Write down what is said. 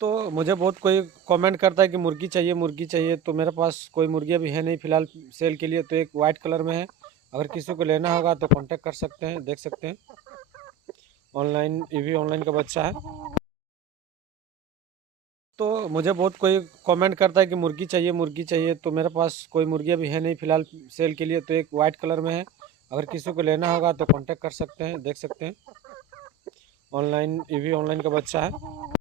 तो मुझे बहुत कोई कमेंट करता है कि मुर्गी चाहिए, तो मेरे पास कोई मुर्गी अभी है नहीं फ़िलहाल सेल के लिए। तो एक वाइट कलर में है, अगर किसी को लेना होगा तो कांटेक्ट कर सकते हैं, देख सकते हैं। ऑनलाइन, ये भी ऑनलाइन का बच्चा है। तो मुझे बहुत कोई कमेंट करता है कि मुर्गी चाहिए, तो मेरे पास कोई मुर्गी अभी है नहीं फ़िलहाल सेल के लिए। तो एक वाइट कलर में है, अगर किसी को लेना होगा तो कांटेक्ट कर सकते हैं, देख सकते हैं। ऑनलाइन, ये भी ऑनलाइन का बच्चा है।